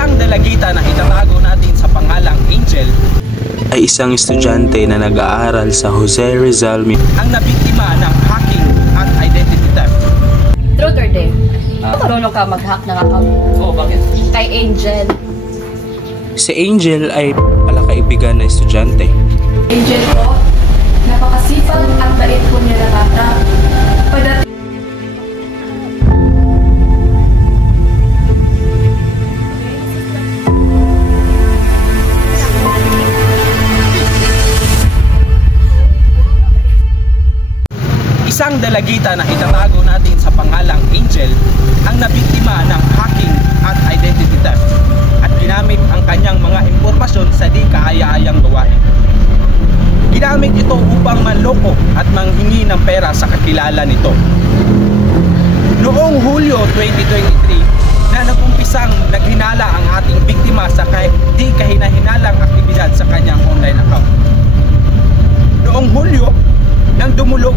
Isang dalagita na itatago natin sa pangalang Angel ay isang estudyante na nag-aaral sa Jose Rizal ang nabiktima ng hacking at identity theft. Truth or dare? Marunong ka mag-hack ng account? Oh, bakit? Kay Angel. Si Angel ay palakaibigan na estudyante. Angel po, napakasipag at bait po niya na bata. Pagdating Isang dalagita na itatago natin sa pangalang Angel ang nabiktima ng hacking at identity theft at ginamit ang kanyang mga impormasyon sa di kaaya-ayang gawain. Ginamit ito upang manloko at manghingi ng pera sa kakilala nito. Noong Hulyo 2023 na nag-umpisang naghinala ang ating biktima sa di kahina-hinalang aktibidad sa kanyang online account. Noong Hulyo, nang dumulog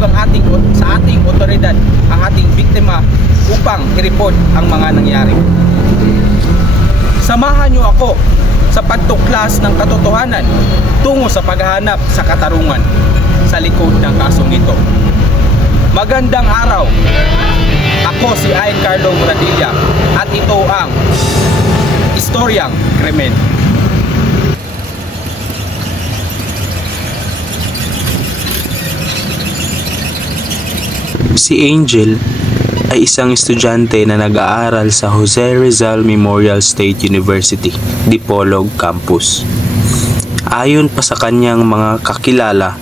sa ating otoridad ang ating biktima upang i-report ang mga nangyari. Samahan niyo ako sa pagtuklas ng katotohanan tungo sa paghahanap sa katarungan sa likod ng kasong ito. Magandang araw! Ako si Ian Carlo Muradilla at ito ang Istoryang Krimen. Si Angel ay isang estudyante na nag-aaral sa Jose Rizal Memorial State University, Dipolog Campus. Ayon pa sa kanyang mga kakilala,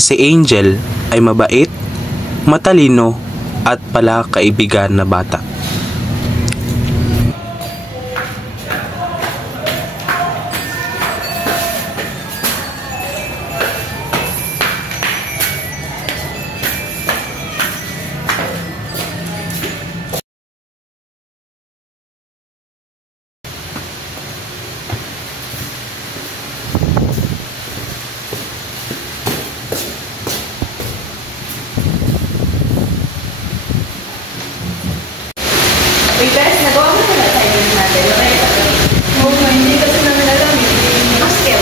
si Angel ay mabait, matalino at palakaibigan na bata. Wait guys, nagawa mo na timing natin. Okay? Oo, hindi kasi namin alam. Maskill.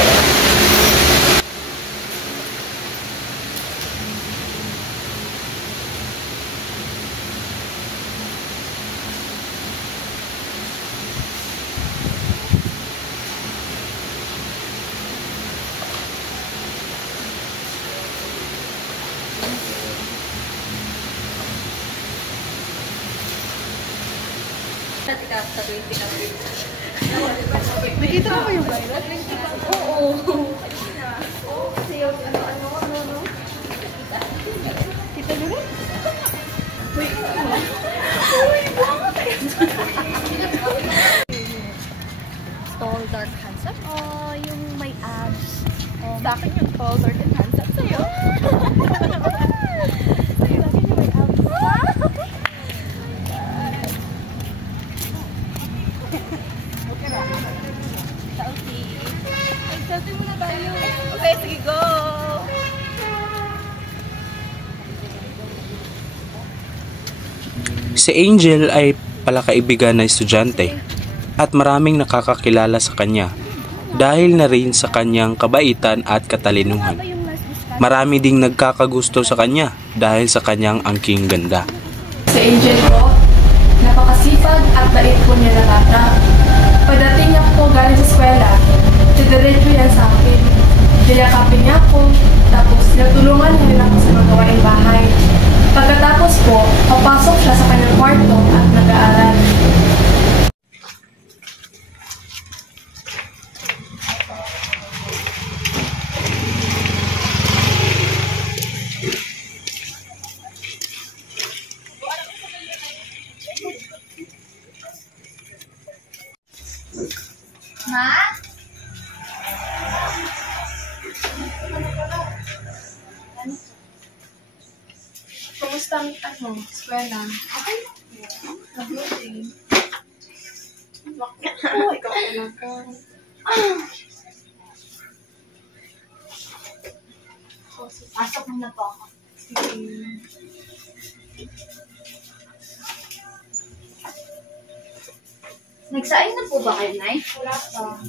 Nakita mo ba yung virus? Oo. Kita mo ba? Wait. Tall, dark, handsome? Oh, yung may abs. Sa akin yung tall, dark, and handsome. Sa'yo? Sa'yo lagi yung may abs. Selfie muna tayo. Okay, sige, go! Si Angel ay palakaibigan na estudyante at maraming nakakakilala sa kanya dahil na rin sa kanyang kabaitan at katalinuhan. Marami ding nagkakagusto sa kanya dahil sa kanyang angking ganda. Si Angel po, napakasipag at bait po niya na bata. Pagdating niya po galing sa eskwela, diretso yan sa akin. Nilakapin niya ako, tapos tinutulungan niya ako sa mga gawaing bahay. Pagkatapos po, papasok siya sa kanyang kwarto at nag-aaral. Ma? Kumusta ang eskwela? Okay. Mabuti. Bakit po? Ikaw talaga. Pasok na po ako. Sige. Nagsaing na po ba kayo, Nay? Wala pa.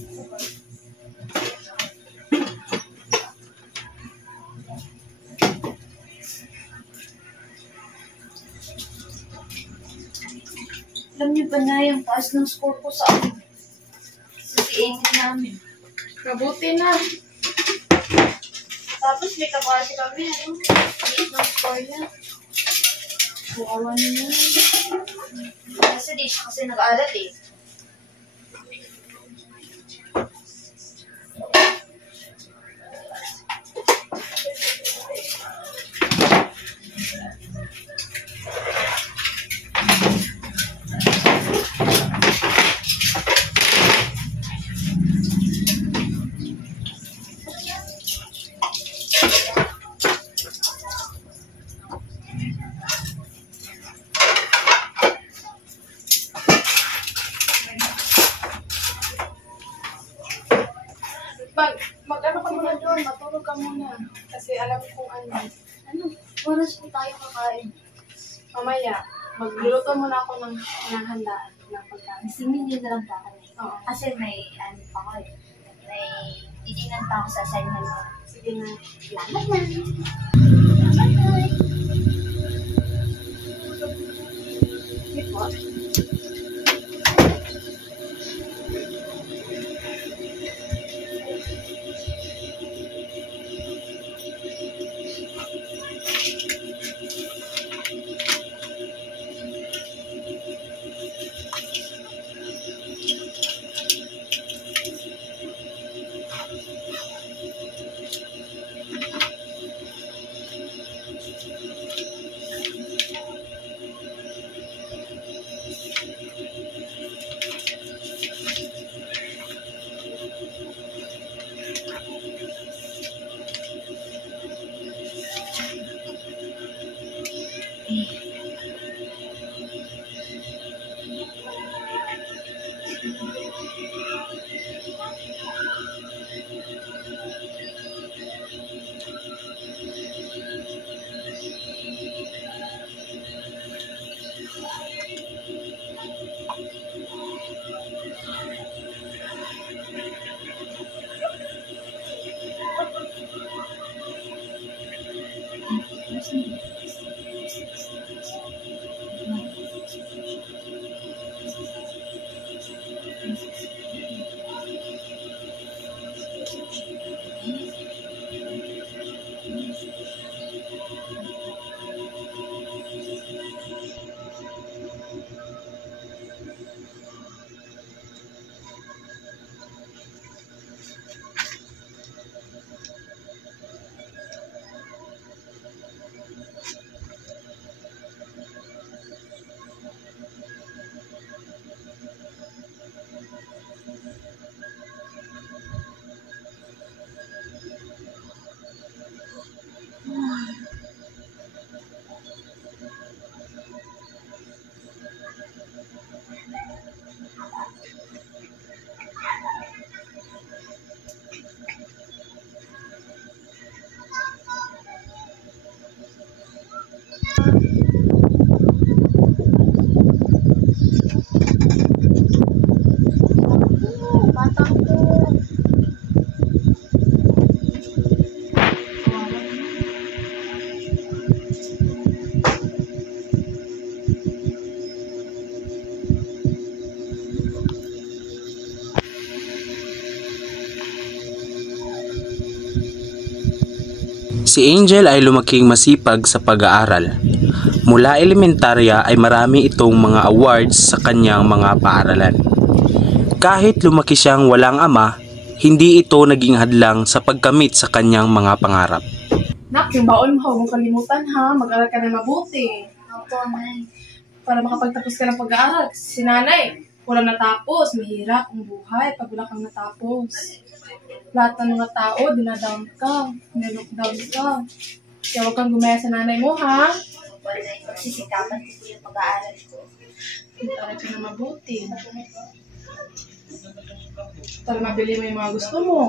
Alam niyo ba na yung taas ng score ko sa PA namin? Mabuti na. Tapos may kabati kami, ano? Liit ng score niya. Bukawan niyo. Kasi di siya kasi nag-aaral eh. Mag-ano ka muna doon, matulog ka muna. Kasi alam kong ano. Ano? Oras po tayo kakain. Mamaya, magluluto muna ako ng handaan ng pagkain. Singin na lang pa kami. Oo. Kasi may ano pa ko eh. May titingnan pa ako sa assignment ko. Sige na. Salamat na. Bye-bye. Sige po. Si Angel ay lumaking masipag sa pag-aaral. Mula elementarya ay marami itong mga awards sa kanyang mga paaralan. Kahit lumaki siyang walang ama, hindi ito naging hadlang sa pagkamit sa kanyang mga pangarap. Nak, yung baon mo, huwag mong kalimutan ha. Mag-aaral ka na mabuti. Opo, Nay. Para makapagtapos ka ng pag-aaral. Kasi si nanay, walang natapos. Mahirap ang buhay pag wala kang natapos. Lahat ng mga tao, dinadown ka. Nilockdown ka. Kaya huwag kang gumaya sa nanay mo, ha? Opo, Nay. Pagsisikapan ko po yung pag-aaral ko. Mag-aaral ka na mabuti. Para mabili mo yung mga gusto mo.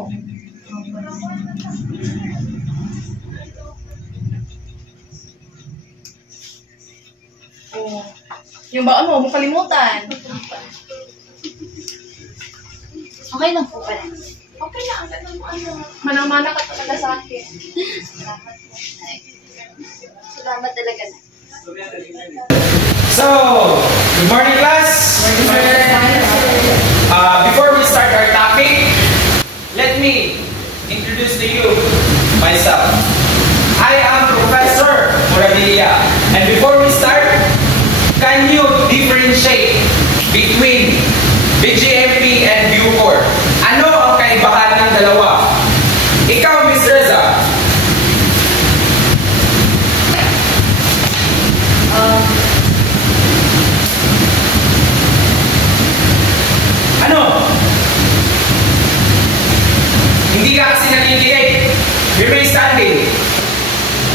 Oh. Yung baon mo, huwag mong kalimutan. Okay lang po pala. Okay na, manang-mana ka talaga sa akin. Salamat talaga na. So, good morning class. Before we start our topic, let me introduce to you myself. I am Professor Moravilla, and before we start, can you differentiate between BGMP and Bucor? Ano ang kaibahan ng dalawa? Ikaw, Miss Reza. Ano? Hindi ka kasi nakikinig. Remain standing.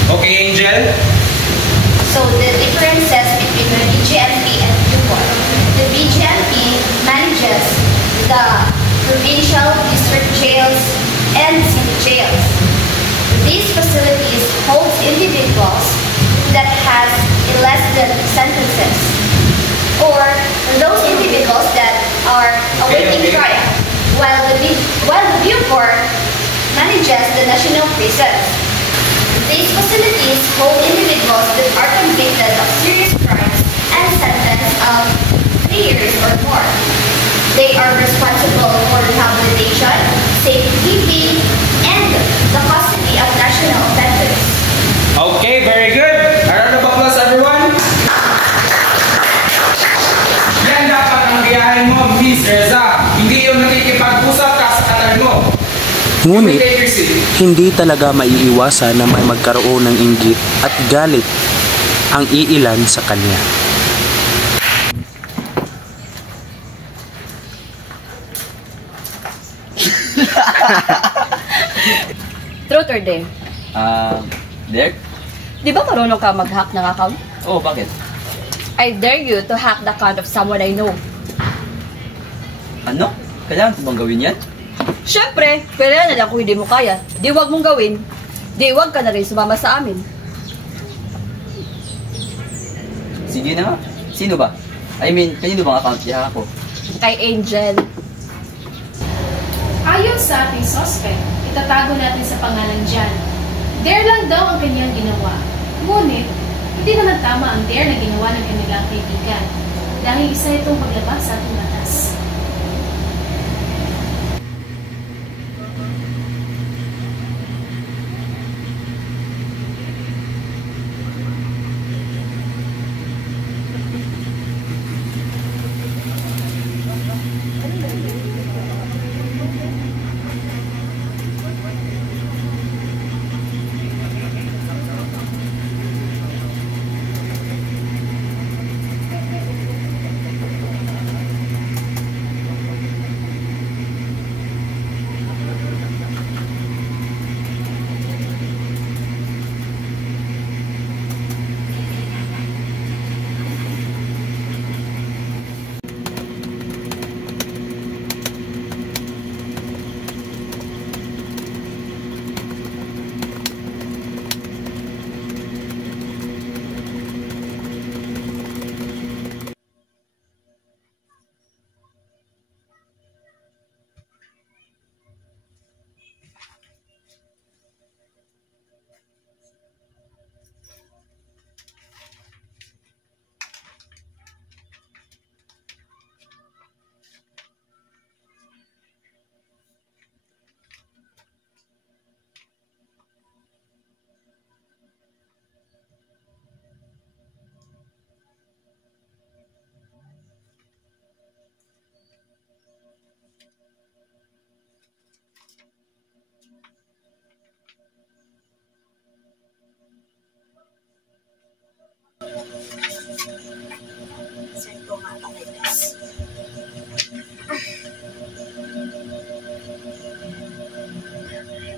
Okay, Angel? So the differences between the BGMP and Bucor. The BGMP manages the provincial district jails and city jails. These facilities hold individuals that has less than sentences, or those individuals that are awaiting trial, while the Bucor manages the national prisons. These facilities hold individuals that are convicted of serious crimes and sentenced of 3 years or more. They are responsible for rehabilitation, safekeeping, and the custody of national offenders. Okay, very good. A round of applause, everyone. Yan dapat ang gayahin mo, Miss Reza. Hindi yung nakikipag-usap ka sa kanan mo. Ngunit, hindi talaga maiiwasan na may magkaroon ng inggit at galit ang iilan sa kanya. Truth or dare? Derek? Di ba marunong ka mag-hack ng account? Oh, bakit? I dare you to hack the account of someone I know. Ano? Kailangan ko bang gawin yan? Siyempre, pero yan na lang kung hindi mo kaya. Di wag mong gawin. Di wag ka na rin sumama sa amin. Sige na nga. Sino ba? I mean, kanino bang account i-hack ko? Kay Angel. Ayon sa ating suspect, itatago natin sa pangalan Jan. Dare lang daw ang kanyang ginawa. Ngunit, hindi naman tama ang dare na ginawa ng kanilang kaibigan. Dahil isa itong paglabas sa ating batas.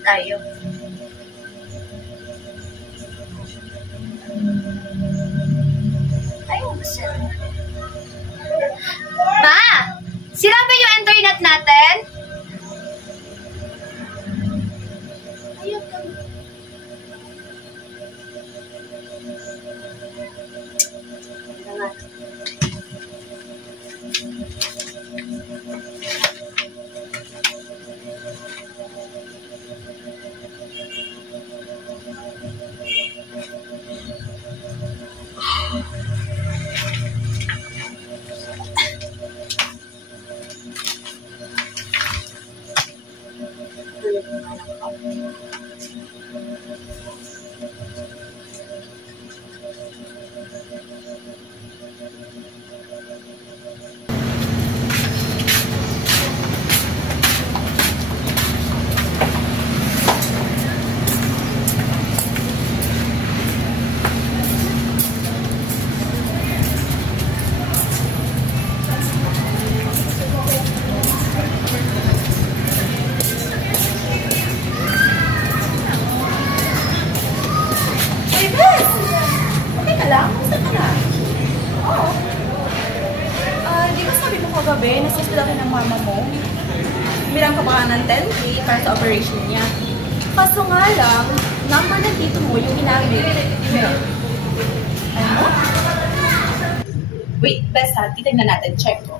Tayo. Tayo ba siya? Ma! Sira ba yung internet natin? Ayun ka. Di ba sabi mo kagabi, nasa-hospital ka ng mama mo? Bilang ka ba ng 10K para sa operation niya? Kaso nga lang, number ng tito mo yung ginamit mo. Ano? Wait, best ha, titignan natin, check ko.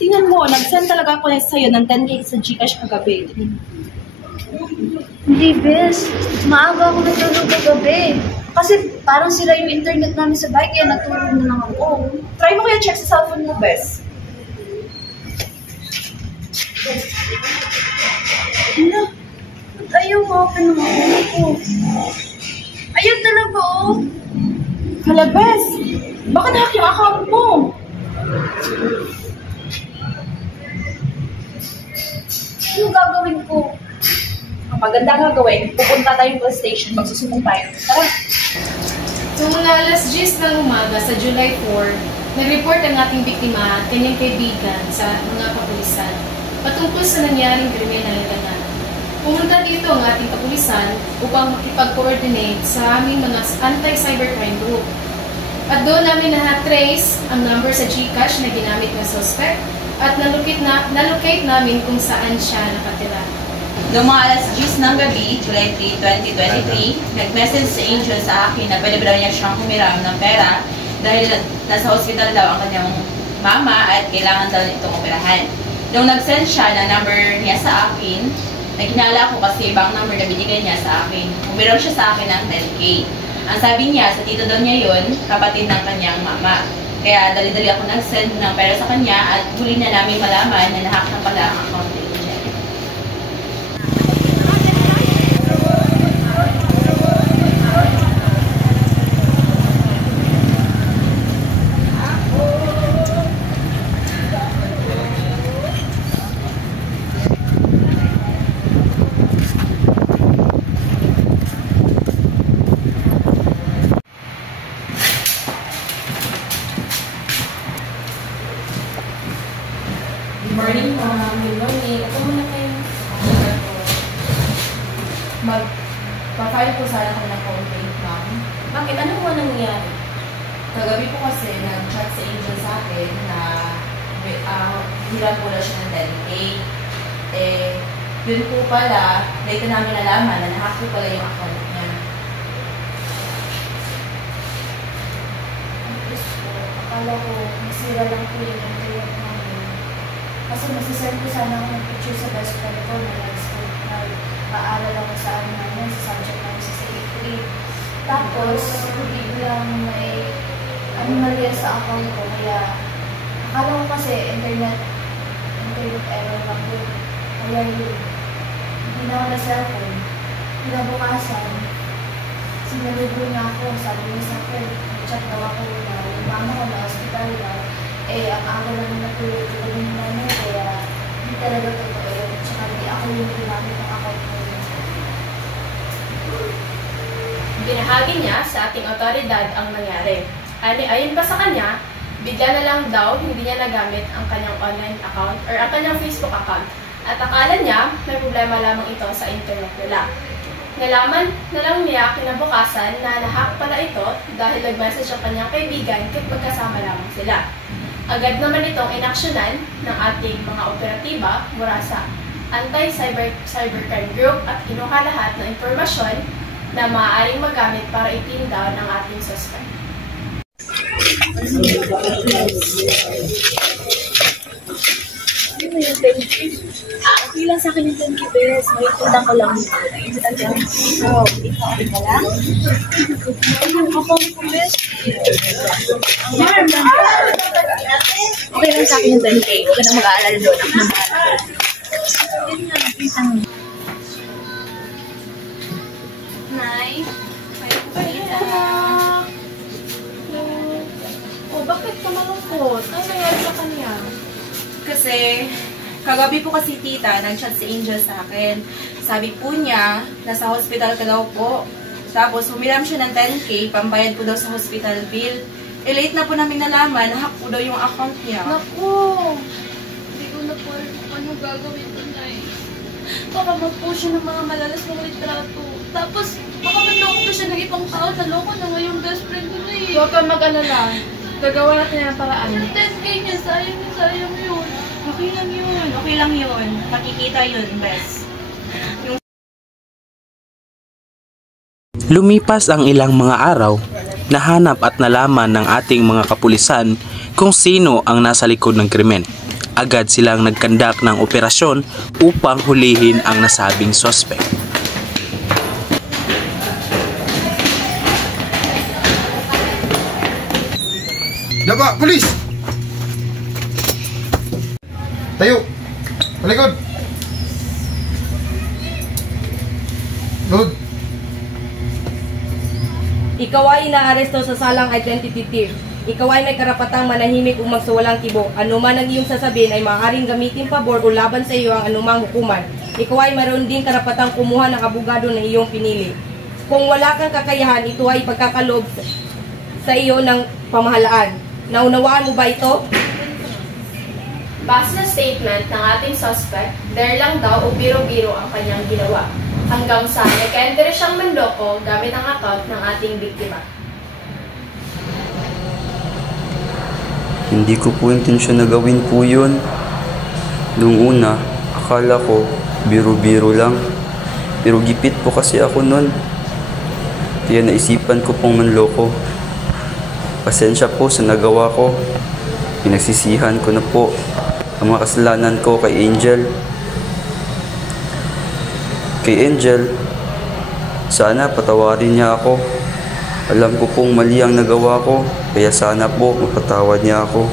Tingnan mo, nag-send talaga ako sa'yo ng 10K sa Gcash kagabi. Hindi, bes. Maaga ako natulog kagabi. Kasi parang sila yung internet namin sa bahay, kaya natulog na lang ako. Try mo kaya check sa cellphone mo, bes. Ano? Ayaw ma-open ng ako ko. Ayaw talaga, oh. Hala, bes. Baka na-hack yung account mo. Ano gagawin ko? Ang maganda nga gawin, pupunta tayong police station, magsusumbong tayo. Tara! Noong mga alas 10 ng umaga sa July 4, nag-report ang ating biktima at kanyang kaibigan sa mga kapulisan patungkol sa nangyaring krimen na nagana. Pumunta dito ang ating kapulisan upang makipag-coordinate sa aming mga anti-cybercrime group. At doon namin na-trace ang number sa Gcash na ginamit ng suspect at nalocate namin kung saan siya nakatira. Noong mga alas 10 ng gabi, July 3, 2023, nag-message si Angel sa akin na pwede ba daw niya siyang humiram ng pera dahil nasa hospital daw ang kanyang mama at kailangan daw itong operahan. Nung nag-send siya na number niya sa akin, naghinala ko kasi ibang number na binigay niya sa akin. Humiram siya sa akin ng 10K. Ang sabi niya, sa tito daw niya yun, kapatid ng kanyang mama. Kaya dali-dali ako nag-send ng pera sa kanya at huli na namin malaman na nahack na pala ang account niya. Good morning, ma'am. Good morning. Ito muna kayo. Magpa-file po sana ako ng complaint, ma'am. Bakit? Ano mo nangyari? Kagabi po kasi nag-chat sa Angel sa akin na hiram po na siya ng 10K. Eh, yun po pala, later namin nalaman na nahack po pala yung account niya. Akala ko, nasira lang po yung internet namin. Kasi masisend ko sana ako ng picture sa best friend ko na nag-aaral ako sa ano namin, sa subject namin sa secretary. Tapos, biglang may anomalya sa account ko, kaya akala ko kasi internet error lang yun. Kaya yun, hindi na ako na cellphone. Pinabukasan, sinalubo niya ako, sabi niya sa akin, chat daw ako na yung mama ko na hospital daw. Eh, ang aga lang natulog ko yung nanay, kaya hindi talaga totoo yun. Tsaka hindi ako yung ginamit ng account ko yun. Binahagi niya sa ating otoridad ang nangyari. Ayon pa sa kanya, bigla na lang daw hindi niya nagamit ang kanyang online account or ang kanyang Facebook account at akala niya may problema lamang ito sa internet nila. Nalaman na lang niya kinabukasan na nahack pala ito dahil nag-message ang kanyang kaibigan kahit magkasama lamang sila. Agad naman itong inaksyonan ng ating mga operatiba mula sa anti-cybercrime group at kinuha lahat ng impormasyon na maaaring magamit para ipin down ang ating suspect. Okay lang sa akin yung 10K, bes. Makikita ko lang ito. Oh, ikaw ka lang? Yung account ko, bes. Okay lang sa akin yung 10K. Huwag ka na mag-aalala doon. Ako na mahal. isang Nay, kayo po kanina. Bakit ka malungkot? Ano nangyari sa kanya? Kasi, kagabi po kasi tita, nag-chat si Angel sa akin. Sabi po niya, nasa hospital ka daw po. Tapos, humiram siya ng 10K, pambayad po daw sa hospital bill. Late na po namin nalaman, hack po daw yung account niya. Naku! Hindi ko na po ano gagawin ko, Nay. Baka mag-post siya ng mga malalas ng litrato. Tapos, baka manloko pa siya ng ibang tao. Naloko na nga yung best friend ko na eh. Huwag kang mag-alala. Gagawa natin ng paraan. Yung 10K niya, sayang yun. Okay lang yun, okay lang yun. Makikita yun, best. Lumipas ang ilang mga araw, nahanap at nalaman ng ating mga kapulisan kung sino ang nasa likod ng krimen. Agad silang nagkandak ng operasyon upang hulihin ang nasabing sospek. Daba, pulis! Tayo! Malikod! Load! Ikaw ay inaaresto sa salang identity theft. Ikaw ay may karapatang manahimik o magsawalang kibo. Anuman ang iyong sasabihin ay maaaring gamitin pabor o laban sa iyo ang anumang hukuman. Ikaw ay mayroon din karapatang kumuha ng abogado ng iyong pinili. Kung wala kang kakayahan, ito ay pagkakaloob sa iyo ng pamahalaan. Naunawaan mo ba ito? Base sa statement ng ating suspect, there lang daw o biro-biro ang kanyang ginawa. Hanggang sa nag-enter siyang manloko gamit ang account ng ating biktima. Hindi ko po intensyon na gawin po yun. Noong una, akala ko biro-biro lang. Pero gipit po kasi ako nun. Kaya naisipan ko pong manloko. Pasensya po sa nagawa ko. Pinagsisihan ko na po ang mga kasalanan ko kay Angel. Kay Angel, sana patawarin niya ako. Alam ko pong mali ang nagawa ko, kaya sana po mapatawad niya ako.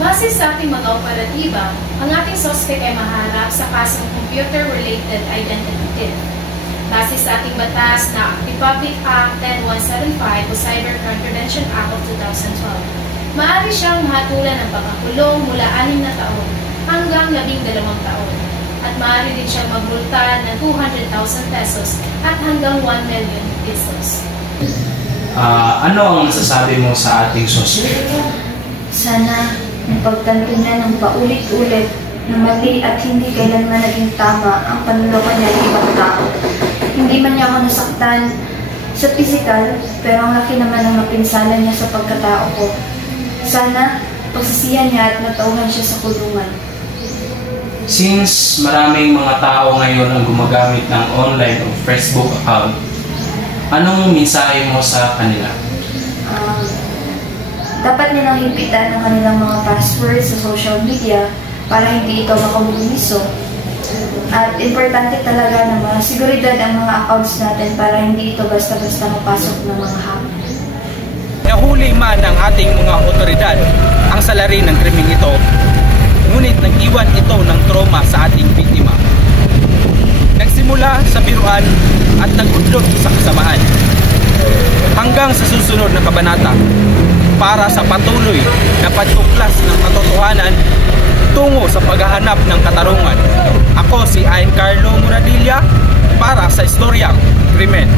Base sa ating mga operatiba, ang ating suspect ay maharap sa kasong computer-related identity theft. Base sa ating batas na Republic Act 10175 o Cyber Prevention Act of 2012, maaari siyang mahatulan ng pagkakulong mula 6 na taon hanggang 12 taon. At maaari din siyang magmulta ng 200,000 pesos at hanggang 1 million pesos. Ano ang masasabi mo sa ating suspect? Sana napagtanto niya ng paulit-ulit na mali at hindi kailanman naging tama ang panloloko niya ng ibang tao. Hindi man niya ako nasaktan sa pisikal, pero ang laki naman ang napinsala niya sa pagkatao ko. Sana pagsisihan niya at natauhan siya sa kulungan. Since maraming mga tao ngayon ang gumagamit ng online o Facebook account, anong mensahe mo sa kanila? Dapat nilang higpitan ang kanilang mga passwords sa social media para hindi ito makabumiso. At importante talaga na masiguridad ang mga accounts natin para hindi ito basta-basta mapasok ng mga hack. Nahuli man ng ating mga otoridad ang salarin ng krimeng ito, ngunit nag-iwan ito ng trauma sa ating biktima. Nagsimula sa biruan at nag-udlot sa kasamaan. Hanggang sa susunod na kabanata, para sa patuloy na pagtuklas ng katotohanan tungo sa paghahanap ng katarungan. Ako si Ain Carlo Muradilla para sa Istoryang Krimen.